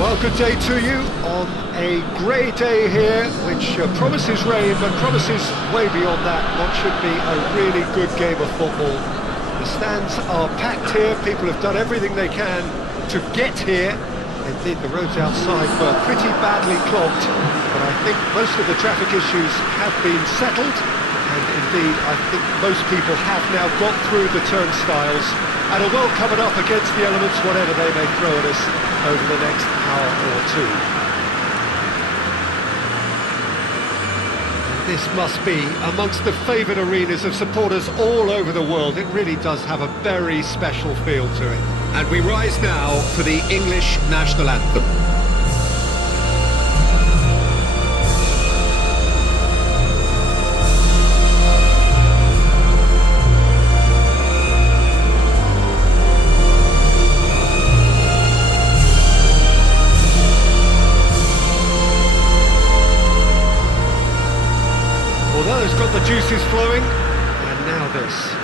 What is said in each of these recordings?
Well, good day to you on a grey day here, which promises rain, but promises way beyond that what should be a really good game of football. The stands are packed here, people have done everything they can to get here. Indeed, the roads outside were pretty badly clogged, but I think most of the traffic issues have been settled, and indeed, I think most people have now got through the turnstiles and are well covered up against the elements, whatever they may throw at us over the next hour or two. This must be amongst the favoured arenas of supporters all over the world. It really does have a very special feel to it. And we rise now for the English national anthem. Although it's got the juices flowing, and now this.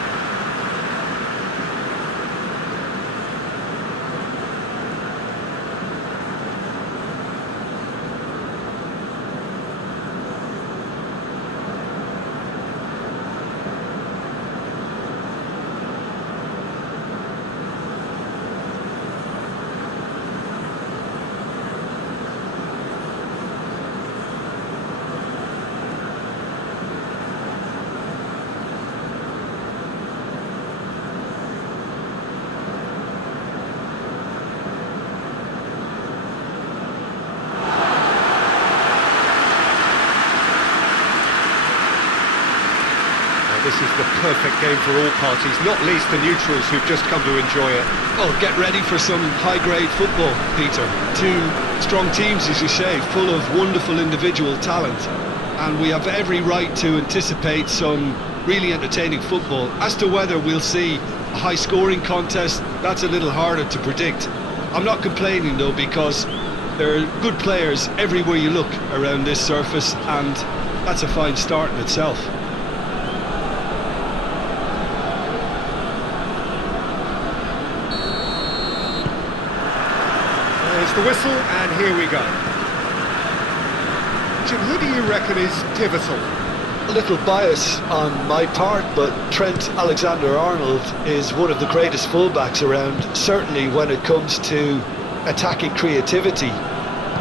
This is the perfect game for all parties, not least the neutrals who've just come to enjoy it. Oh, get ready for some high-grade football, Peter. Two strong teams, as you say, full of wonderful individual talent. And we have every right to anticipate some really entertaining football. As to whether we'll see a high-scoring contest, that's a little harder to predict. I'm not complaining, though, because there are good players everywhere you look around this surface, and that's a fine start in itself. The whistle, and here we go. Jim, who do you reckon is pivotal? A little bias on my part, but Trent Alexander-Arnold is one of the greatest fullbacks around, certainly when it comes to attacking creativity.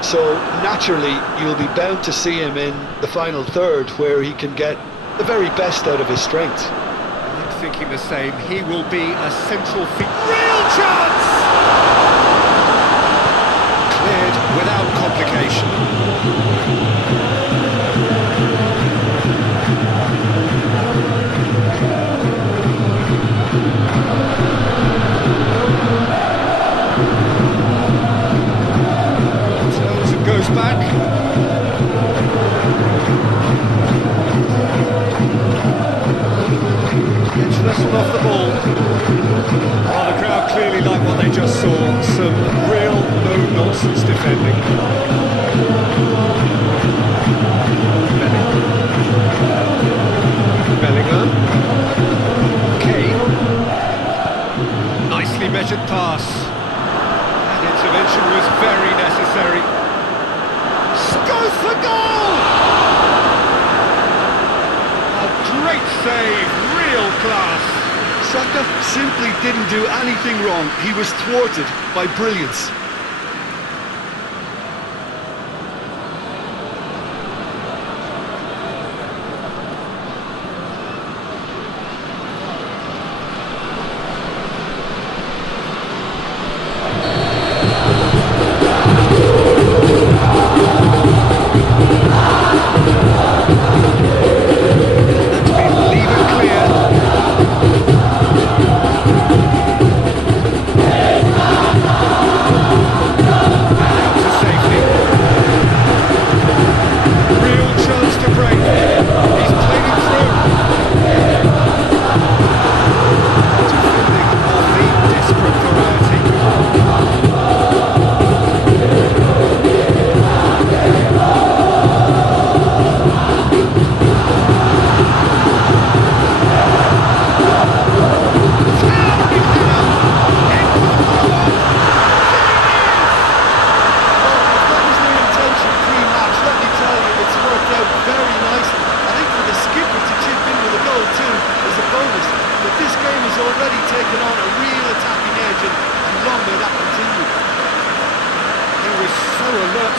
So naturally, you'll be bound to see him in the final third, where he can get the very best out of his strength. I'm thinking the same. He will be a central real chance! Cleared without complication. Turns and goes back. Gets wrestled off the ball. Oh, the crowd clearly like what they just saw. Some real no-nonsense defending. Bellingham. Kane. Nicely measured pass. That intervention was very necessary. Goes for goal! A great save, real class. Saka simply didn't do anything wrong. He was thwarted by brilliance.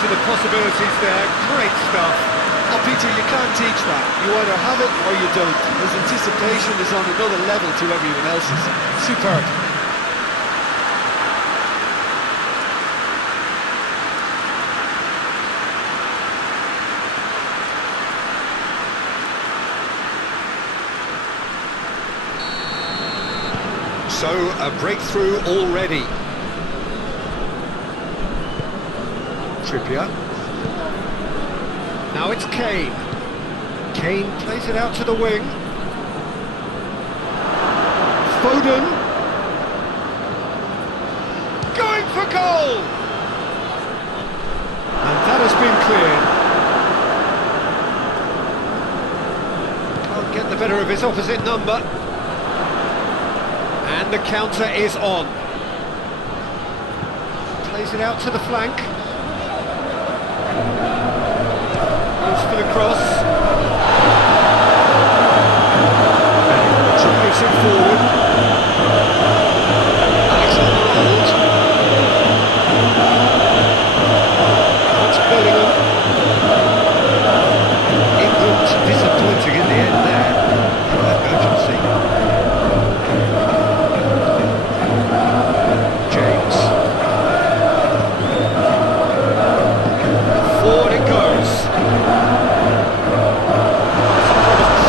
to the possibilities there. Great stuff. Oh, Peter, you can't teach that. You either have it or you don't. His anticipation is on another level to everyone else's. Superb. So, a breakthrough already. Trippier. Now it's Kane. Kane plays it out to the wing. Foden. Going for goal! And that has been cleared. Can't get the better of his opposite number. And the counter is on. Plays it out to the flank. Goes for the cross. Drives it forward. Alexander-Arnold. That's Bellingham. England disappointing in the end there. Emergency. Forward it goes.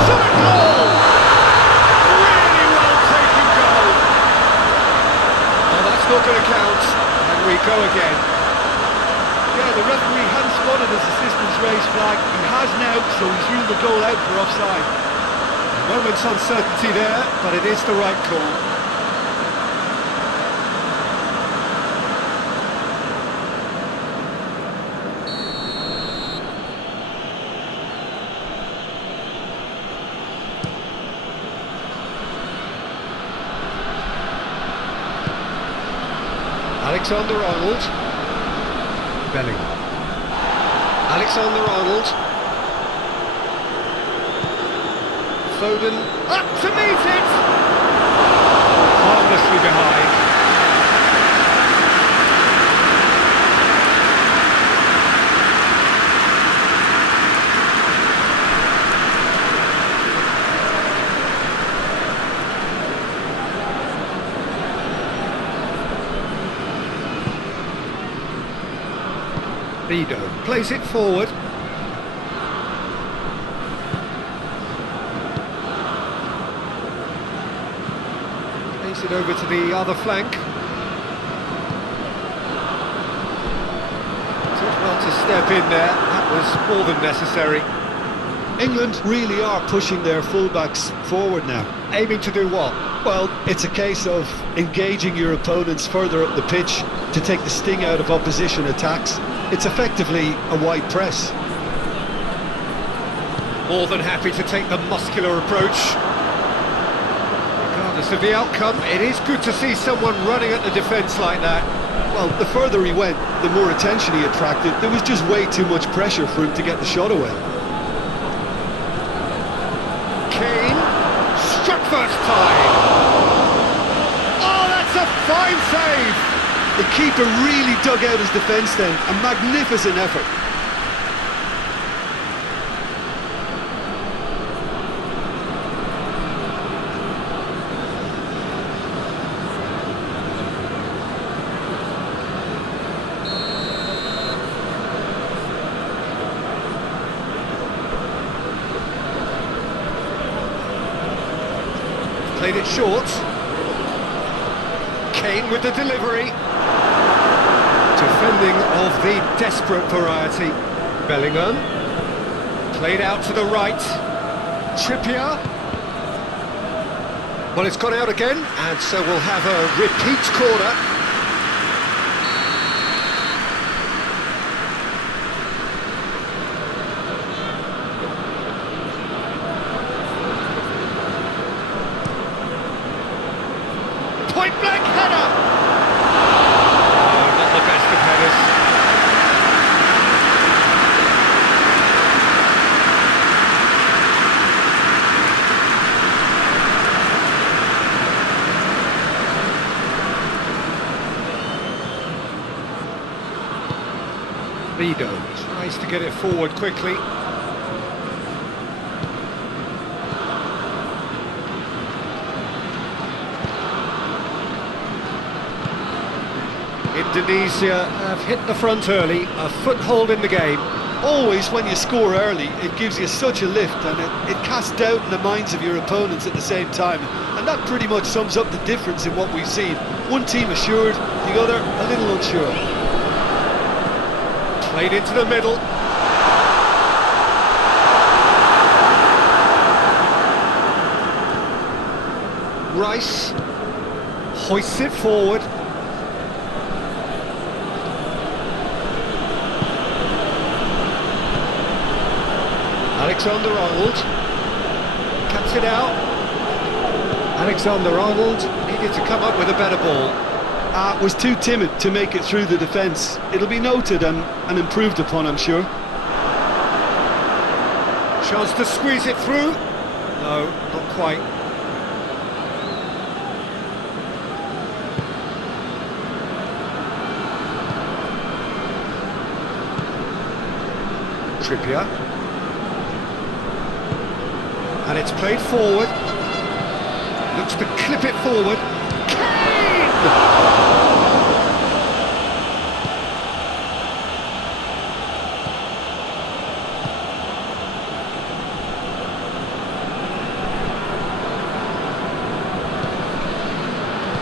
Shot a goal! Really well taken goal. Well, that's not going to count, and we go again. Yeah, the referee hadn't spotted his assistant's raised flag. He has now, so he's ruled the goal out for offside. A moment's uncertainty there, but it is the right call. Alexander-Arnold. Bellingham. Alexander-Arnold. Foden. Up to meet it! Harmlessly behind. Vido plays it forward. Plays it over to the other flank. Did well to step in there. That was more than necessary. England really are pushing their fullbacks forward now. Aiming to do what? Well, it's a case of engaging your opponents further up the pitch to take the sting out of opposition attacks. It's effectively a wide press. More than happy to take the muscular approach. Regardless of the outcome, it is good to see someone running at the defence like that. Well, the further he went, the more attention he attracted. There was just way too much pressure for him to get the shot away. Kane, struck first time. Oh, that's a fine save. The keeper really dug out his defence then. A magnificent effort. Played it short. Kane with the delivery. Defending of the desperate variety. Bellingham. Played out to the right. Trippier. Well, it's gone out again, and so we'll have a repeat corner. Point blank header! Oh, not the best of headers. Rido tries to get it forward quickly. Indonesia have hit the front early, a foothold in the game. Always when you score early, it gives you such a lift, and it casts doubt in the minds of your opponents at the same time. And that pretty much sums up the difference in what we've seen. One team assured, the other a little unsure. Played into the middle. Rice hoists it forward. Alexander-Arnold cuts it out. Alexander-Arnold needed to come up with a better ball. Was too timid to make it through the defence. It'll be noted and improved upon, I'm sure. Chance to squeeze it through. No, not quite. Trippier. And it's played forward. Looks to clip it forward. Kane!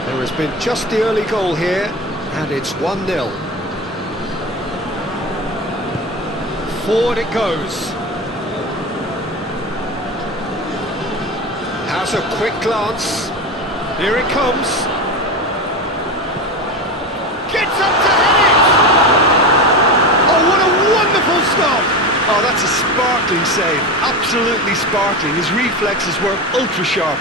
There has been just the early goal here, and it's 1-0. Forward it goes. Has a quick glance. Here it comes. Gets up to head it! Oh, what a wonderful stop! Oh, that's a sparkling save. Absolutely sparkling. His reflexes were ultra sharp.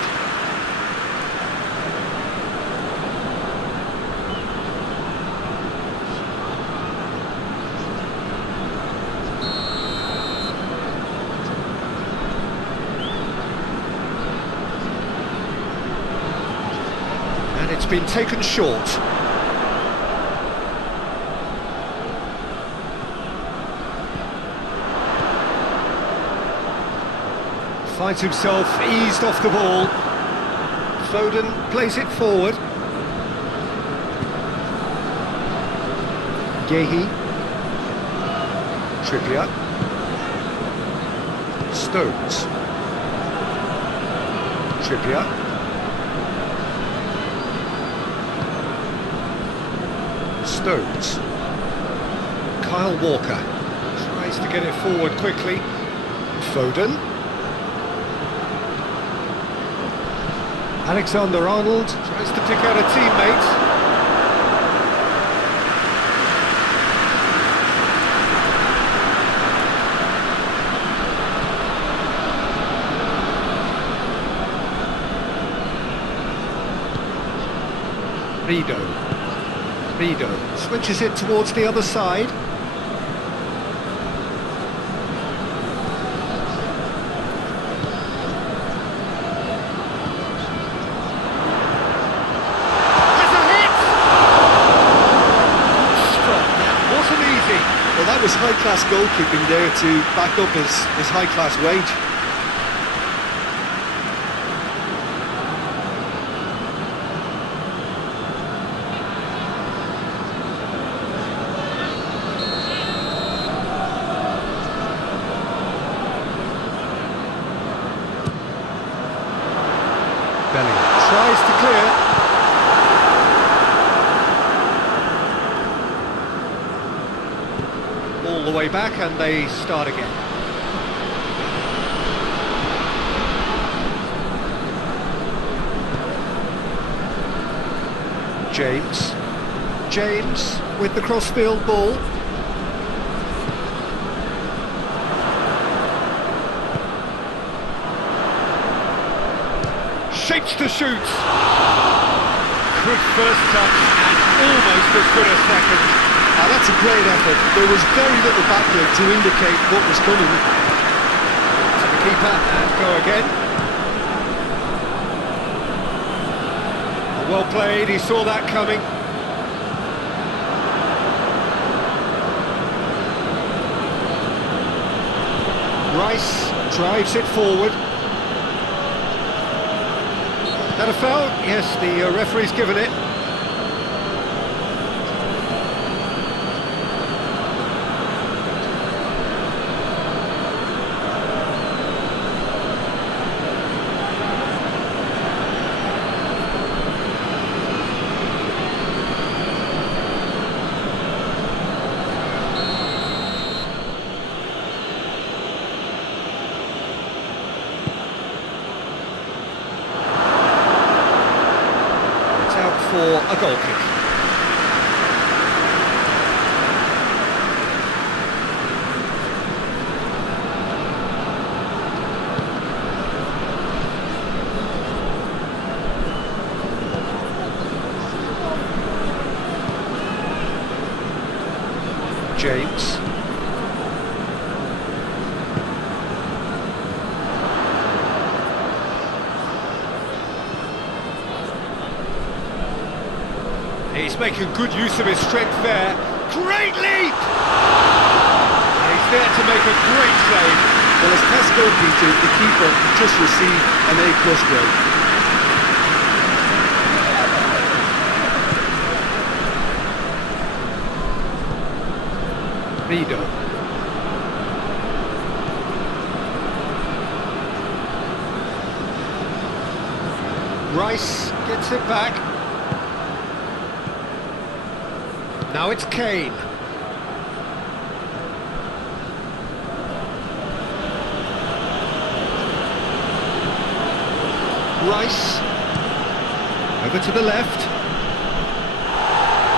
It's been taken short. Finds himself eased off the ball. Foden plays it forward. Gehi. Trippier. Stones. Trippier. Stones. Kyle Walker tries to get it forward quickly. Foden. Alexander-Arnold tries to pick out a teammate. Rido switches it towards the other side. Has a hit! Stop, that wasn't easy. Well, that was high-class goalkeeping there to back up his high-class wage. Tries to clear. All the way back and they start again. James with the crossfield ball. Shapes to shoot. Good first touch and almost as good a second. That's a great effort. There was very little back there to indicate what was coming. To the keeper and go again. Well played, he saw that coming. Rice drives it forward. That a foul? Yes, the referee's given it. For a goal kick. James. He's making good use of his strength there. Great leap! And he's there to make a great save. Well, as Tesco Peter, the keeper just received an A+ grade. Rido. Rice gets it back. Now it's Kane. Rice. Over to the left.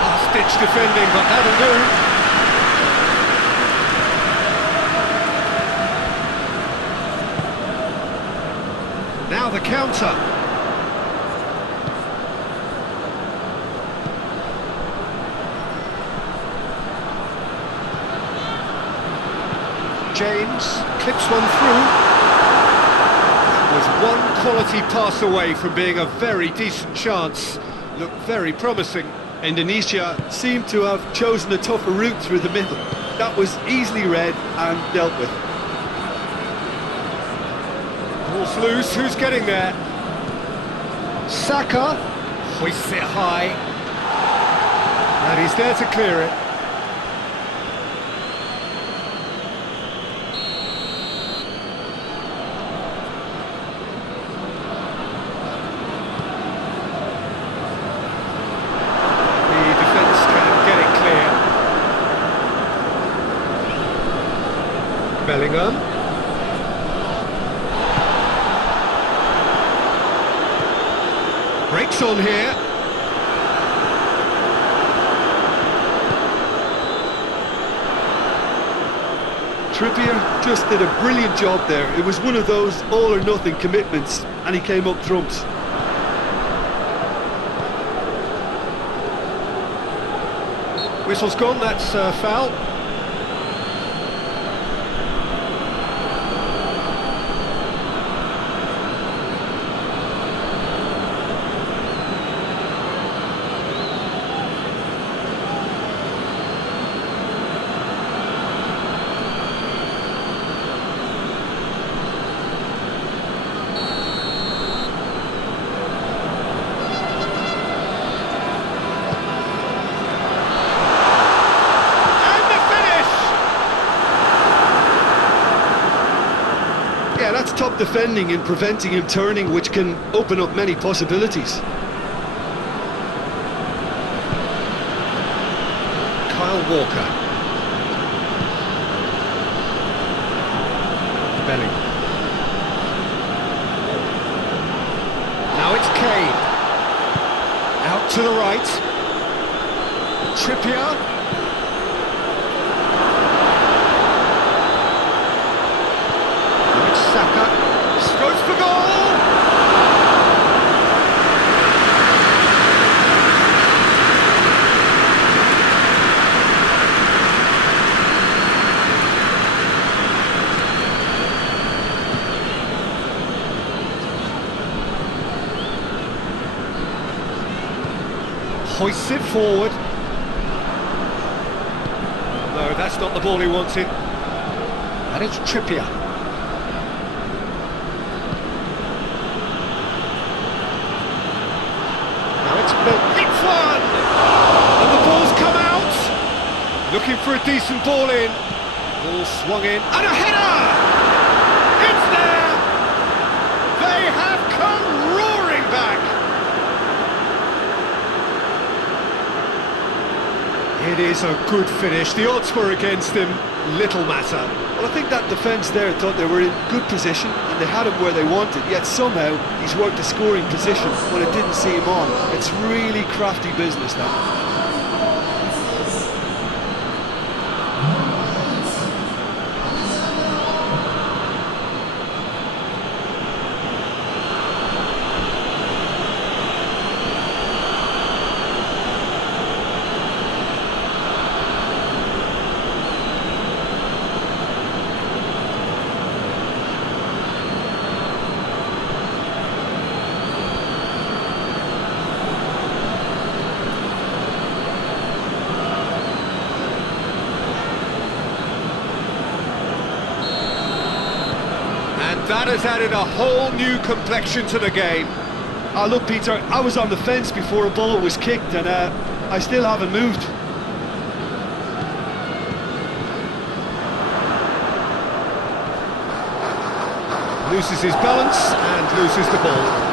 Last-ditch defending, but that'll do. Now the counter. James clips one through. That was one quality pass away from being a very decent chance. Looked very promising. Indonesia seemed to have chosen a tougher route through the middle. That was easily read and dealt with. Ball's loose, who's getting there? Saka hoists it high. And he's there to clear it. Bellingham. Breaks on here. Trippier just did a brilliant job there. It was one of those all-or-nothing commitments, and he came up trumps. Whistle's gone, that's foul. That's top defending in preventing him turning, which can open up many possibilities. Kyle Walker. Bellingham. Now it's Kane. Out to the right. Trippier. Saka goes for goal! Hoists it forward. No, that's not the ball he wanted. And it's Trippier. Looking for a decent ball in. Ball swung in, and a header! It's there! They have come roaring back! It is a good finish. The odds were against him, little matter. Well, I think that defence there thought they were in good position and they had him where they wanted, yet somehow he's worked a scoring position when it didn't see him on. It's really crafty business now. That has added a whole new complexion to the game. Look, Peter, I was on the fence before a ball was kicked and I still haven't moved. Loses his balance and loses the ball.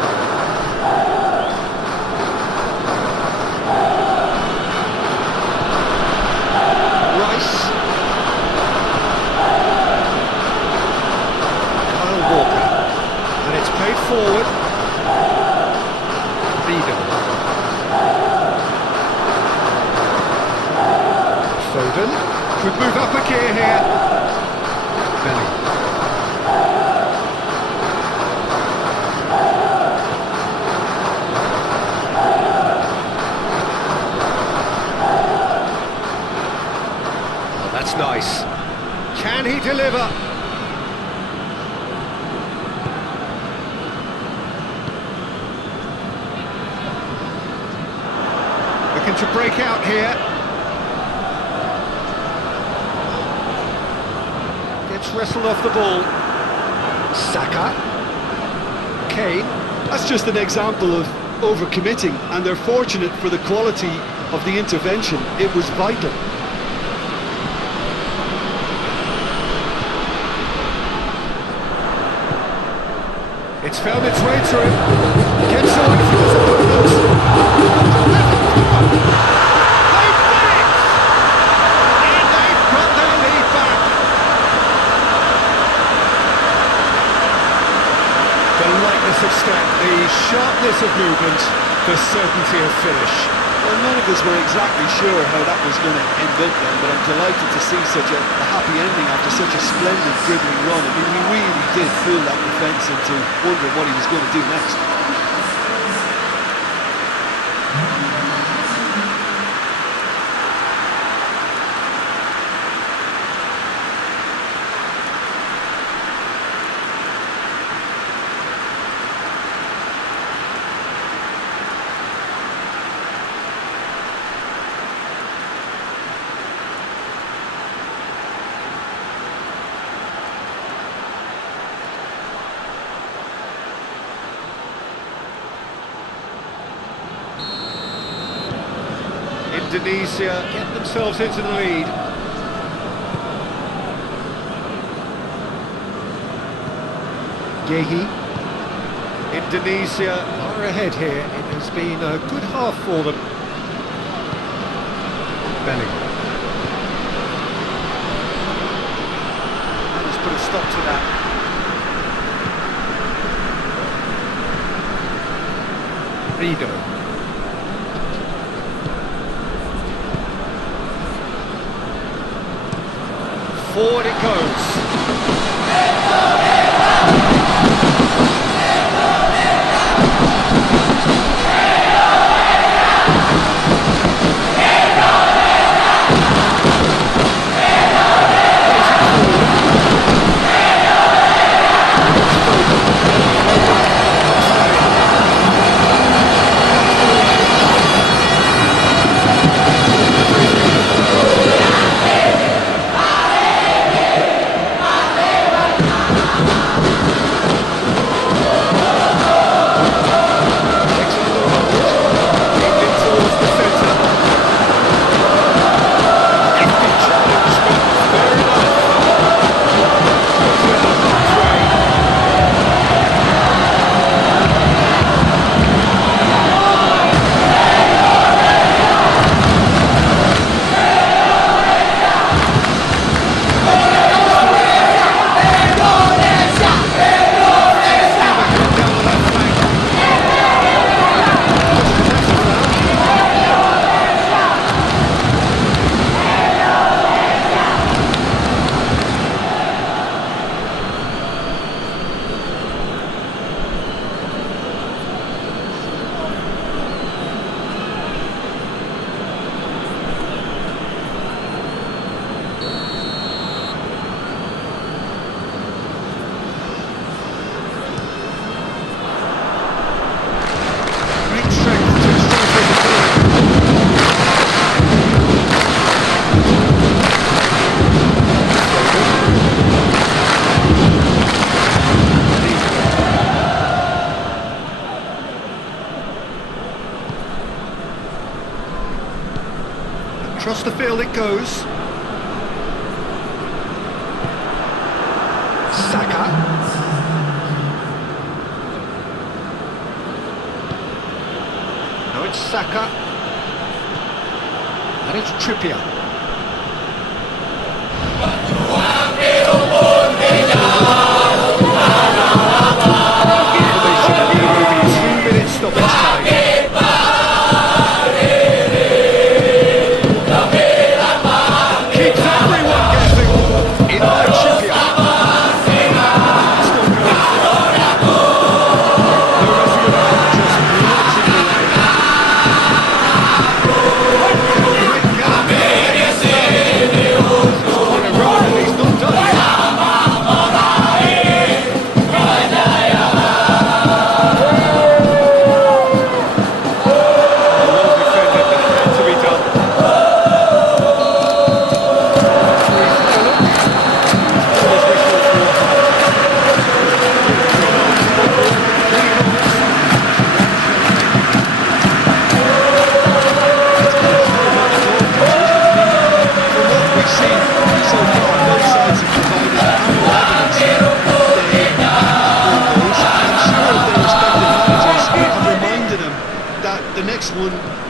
Forward. Vida. Foden could move up a gear here. Belly. Oh, that's nice. Can he deliver? To break out here. Gets wrestled off the ball. Saka. Kane. That's just an example of overcommitting, and they're fortunate for the quality of the intervention. It was vital. It's found its way to him. Gets away from his opponent. They've done it! And they've got their lead back. The lightness of step, the sharpness of movement, the certainty of finish. Well, none of us were exactly sure how that was going to end up then, but I'm delighted to see such a happy ending after such a splendid dribbling run. I mean, we really did fool that defence into wondering what he was going to do next. Indonesia get themselves into the lead. GEGER. Indonesia are ahead here. It has been a good half for them. Belly. And let's put a stop to that. Vida. Forward it goes. it goes. Saka. Now it's Saka. And it's Trippier. Stoppage time. Keeps everyone guessing. In by Trippier. Still going. The rest of the man just launching away. Great gap. On a run, and he's not done yet.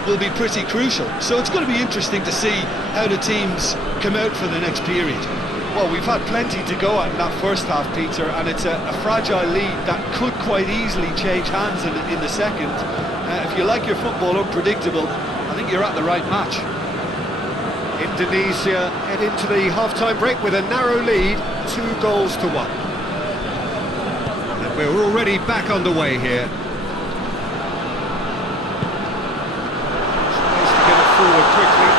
Will be pretty crucial, so it's going to be interesting to see how the teams come out for the next period. Well, we've had plenty to go at in that first half, Peter, and it's a fragile lead that could quite easily change hands in the second. If you like your football unpredictable, I think you're at the right match. Indonesia head into the half-time break with a narrow lead, 2-1. And we're already back underway here. Forward quickly.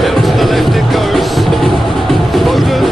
Down to the left it goes. Foden.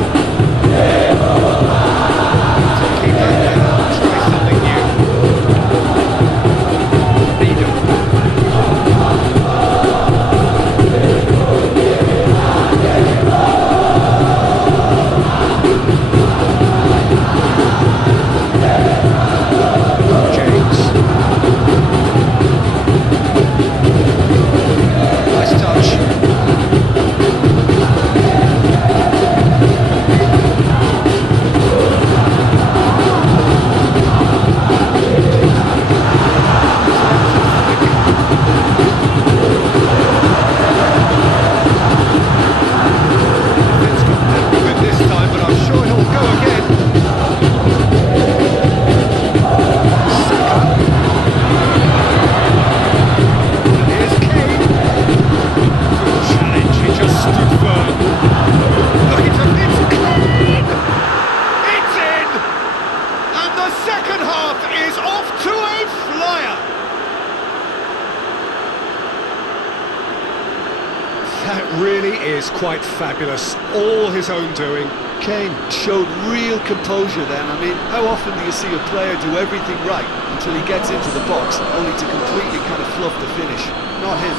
That really is quite fabulous, all his own doing. Kane showed real composure then. I mean, how often do you see a player do everything right until he gets into the box, only to completely kind of fluff the finish? Not him.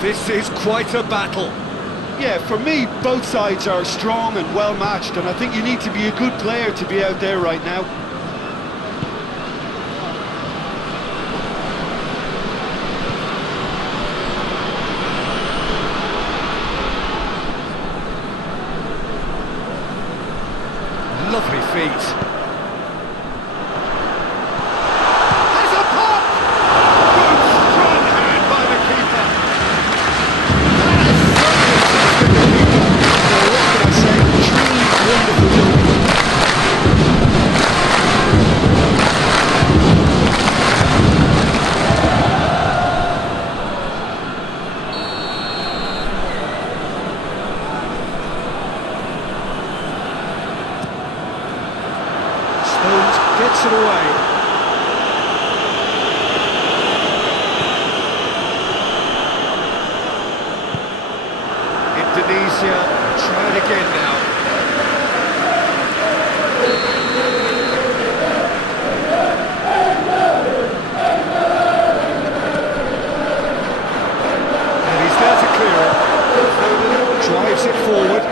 This is quite a battle. Yeah, for me, both sides are strong and well matched, and I think you need to be a good player to be out there right now. Lovely feet. There's a pop! Good strong hand by the keeper. it away. Indonesia try it again now. And he's there to clear it. Foden drives it forward.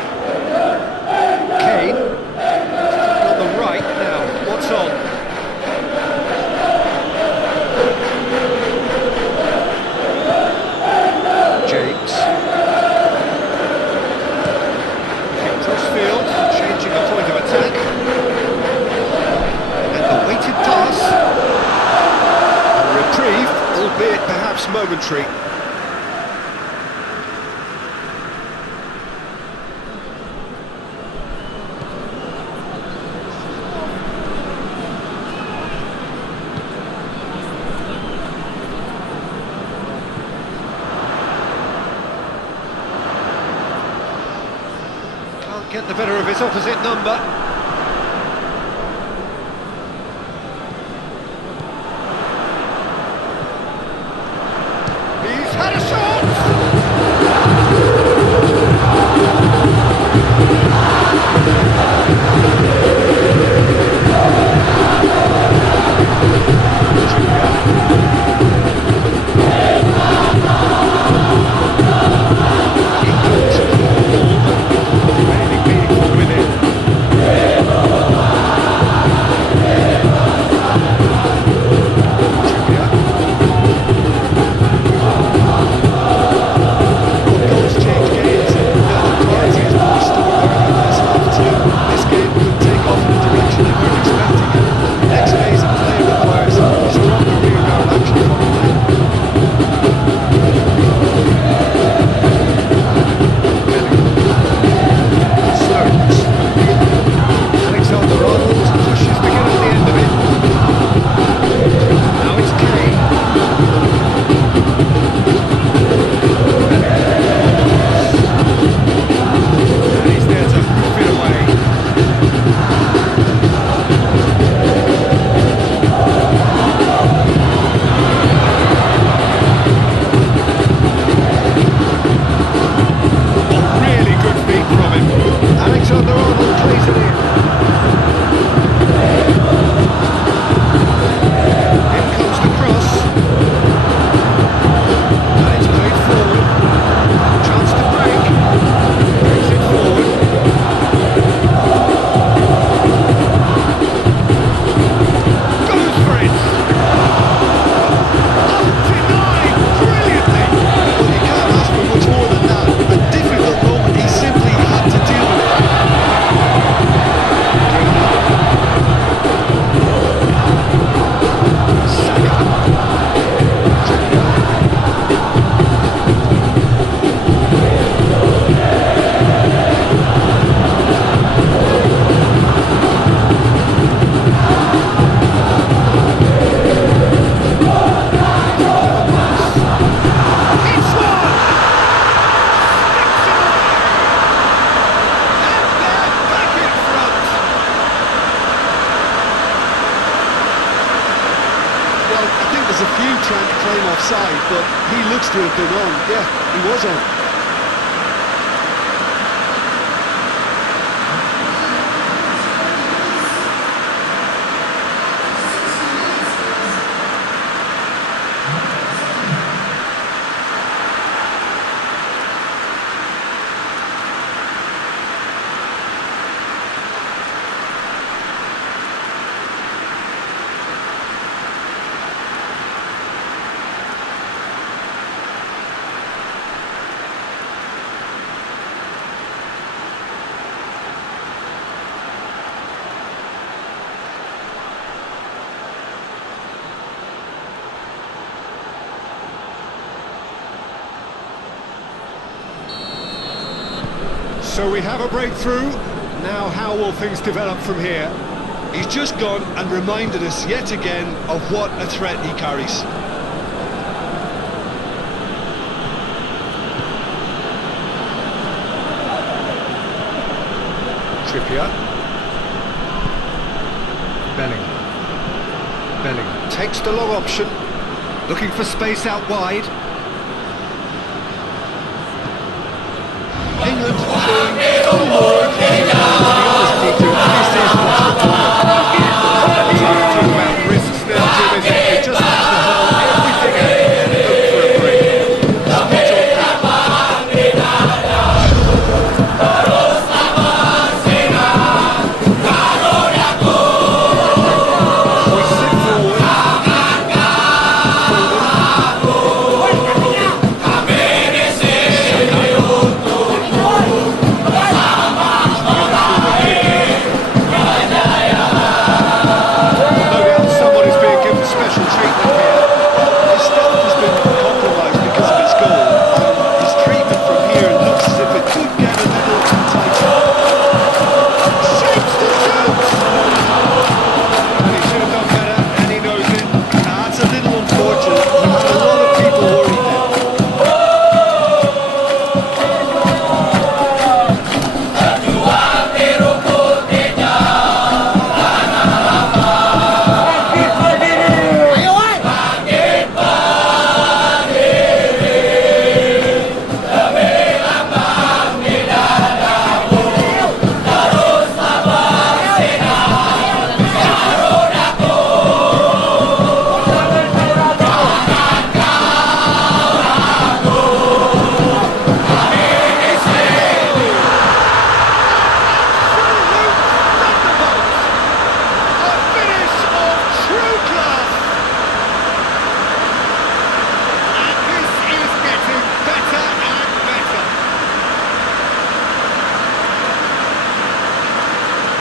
Kane on the right now. What's on? James. Crossfield, changing the point of attack. And the weighted pass. A reprieve, albeit perhaps momentary. Get the better of his opposite number. He's had a shot! trying to claim offside, but he looks to have been on. Yeah, he was on. So we have a breakthrough. Now how will things develop from here? He's just gone and reminded us yet again of what a threat he carries. Trippier. Bellingham. Bellingham takes the long option, looking for space out wide. England showing full more. To be honest, Peter, this is what's required. Talking about risks now, Tim, is they just have to hold everything out and hope for a break.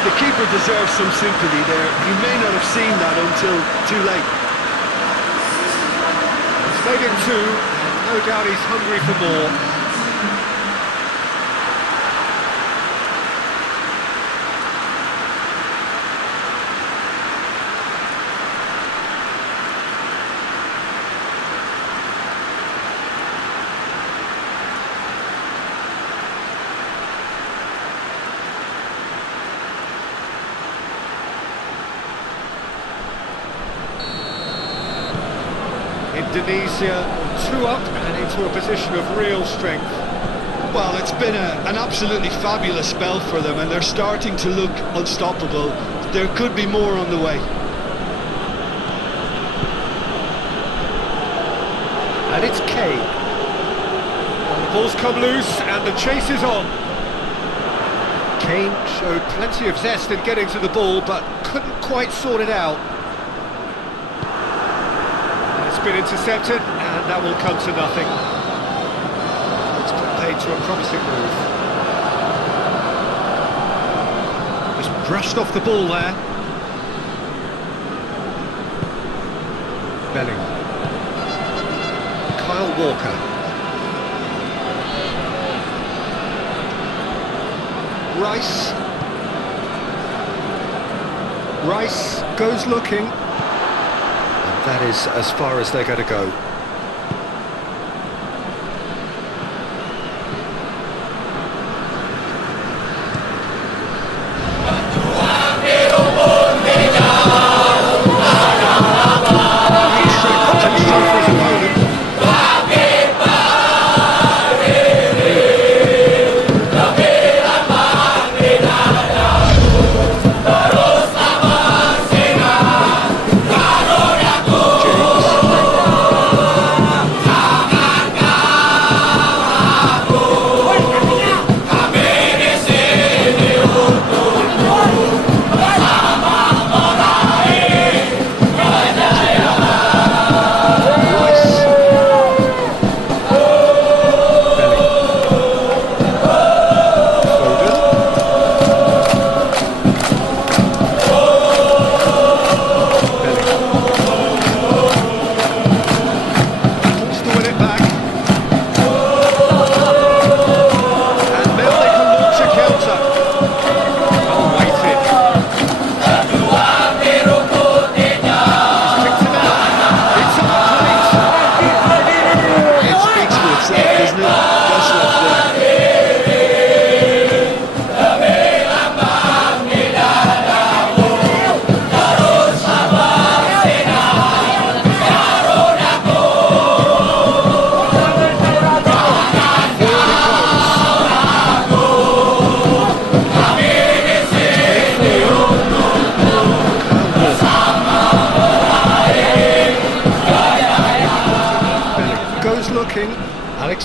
The keeper deserves some sympathy there. He may not have seen that until too late. It's made it two, and no doubt he's hungry for more. Indonesia 2 up and into a position of real strength. Well, it's been an absolutely fabulous spell for them, and they're starting to look unstoppable. There could be more on the way. And it's Kane. And the ball's come loose and the chase is on. Kane showed plenty of zest in getting to the ball, but couldn't quite sort it out. Been intercepted, and that will come to nothing. It's played to a promising move. Just brushed off the ball there. Bellingham. Kyle Walker. Rice goes looking. That is as far as they're going to go.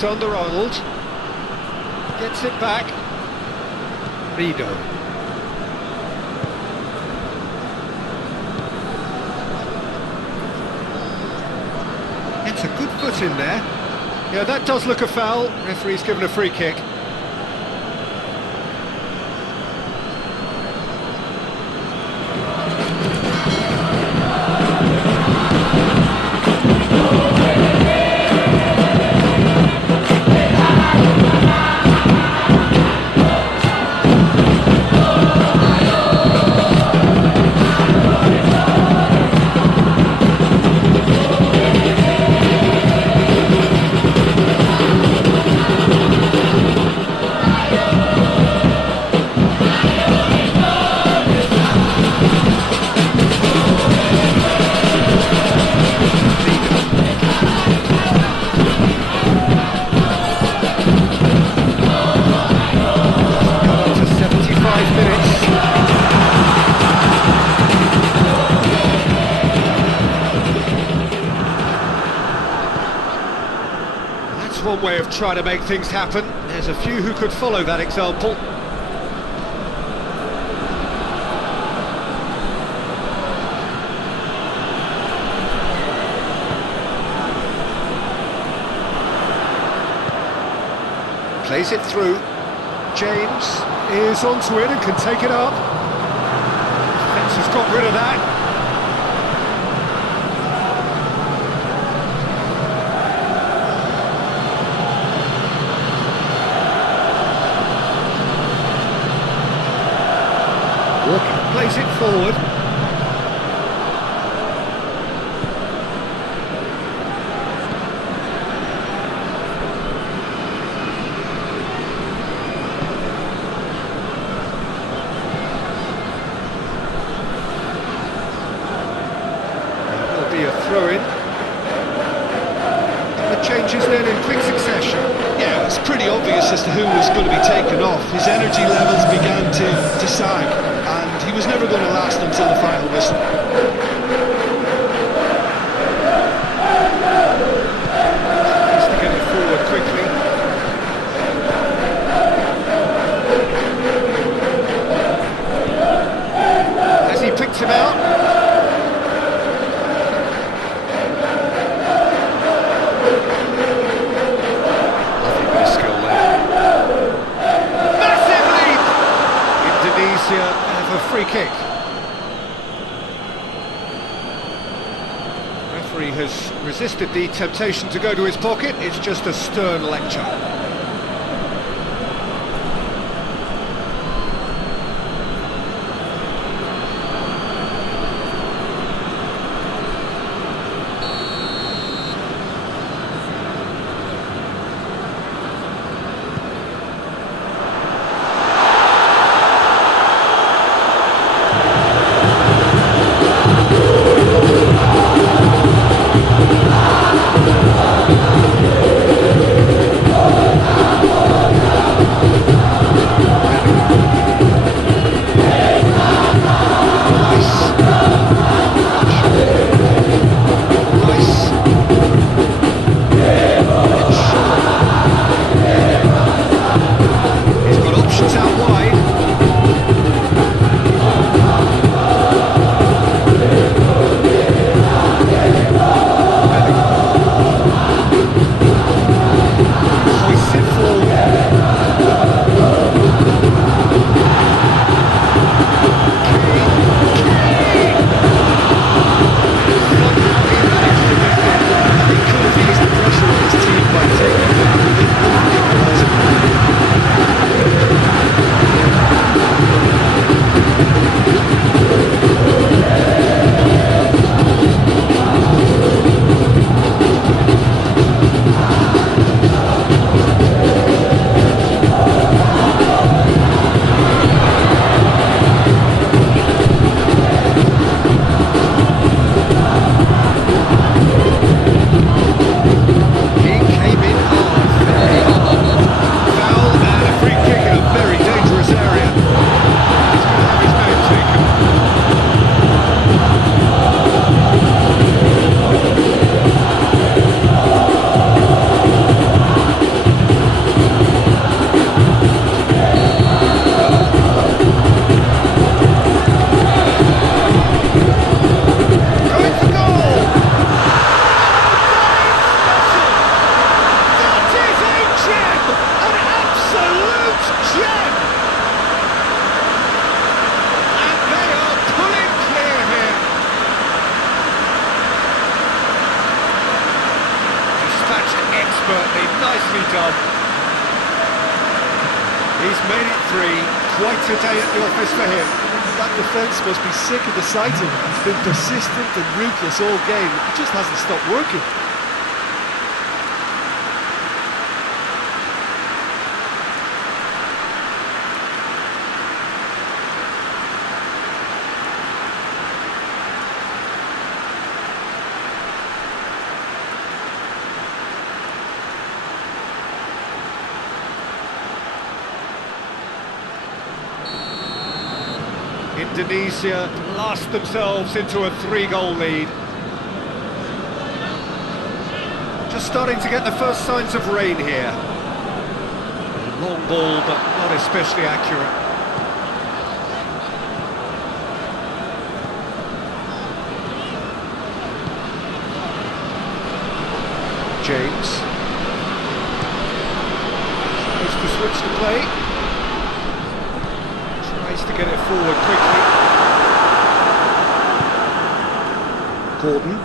Alexander-Arnold gets it back. Rido. It's a good foot in there. Yeah, that does look a foul. Referee's given a free kick. One way of trying to make things happen. There's a few who could follow that example. Plays it through. James is onto it and can take it up. Defence has got rid of that. Plays it forward. There will be a throw-in. The changes then in quick succession. Yeah, it's pretty obvious as to who was going to be taken off. His energy levels began to sag, and he was never going to last until the final whistle. Has to get it forward quickly. Has he picked him out? Have a free kick. Referee has resisted the temptation to go to his pocket. It's just a stern lecture. He's made it three. Quite a day at the office for him. That defence must be sick of the sight of him. He's been persistent and ruthless all game. It just hasn't stopped working. Indonesia lost themselves into a 3-goal lead. Just starting to get the first signs of rain here. Long ball, but not especially accurate. James. Tries to switch the play. Tries to get it forward quickly. Gordon.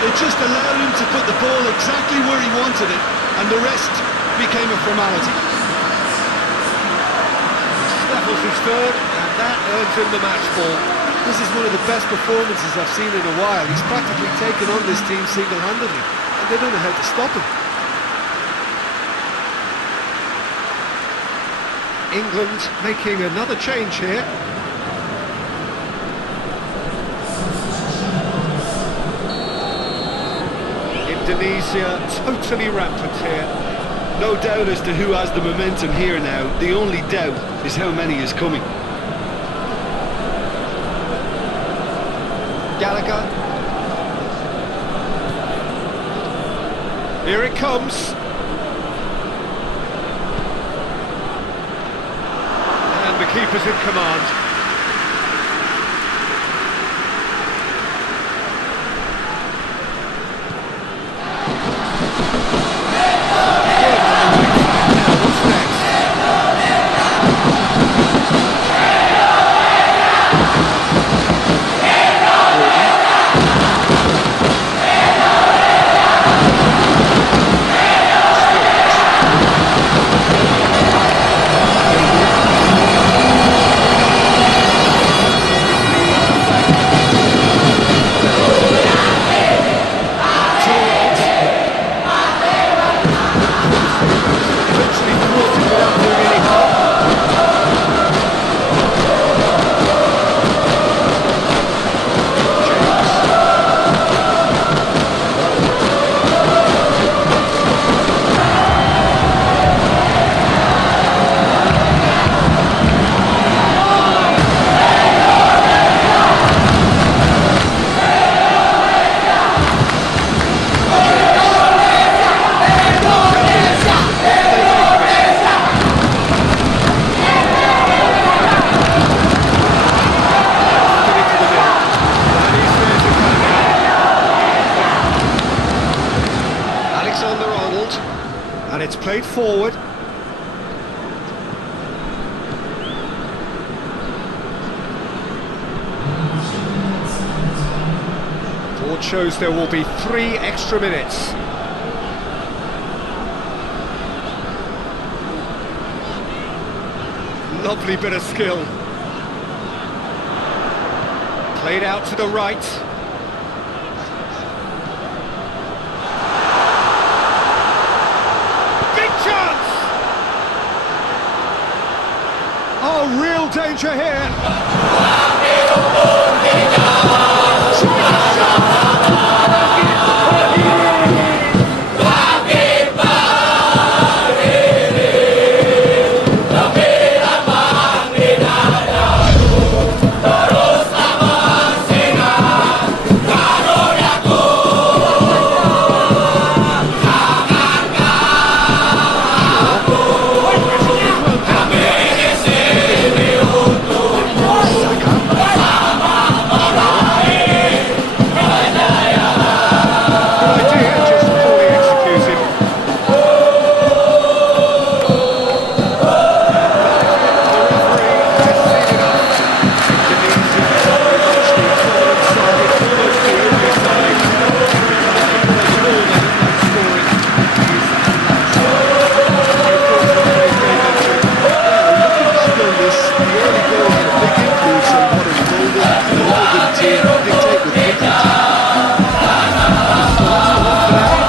It just allowed him to put the ball exactly where he wanted it, and the rest became a formality. Snaffles his third, and that earns him the match ball. This is one of the best performances I've seen in a while. He's practically taken on this team single-handedly, and they don't know how to stop him. England making another change here. Indonesia totally rampant here. No doubt as to who has the momentum here now. The only doubt is how many is coming. Gallagher. Here it comes. And the keeper's in command. And it's played forward. Board shows there will be 3 extra minutes. Lovely bit of skill. Played out to the right. Oh, real danger here. for that.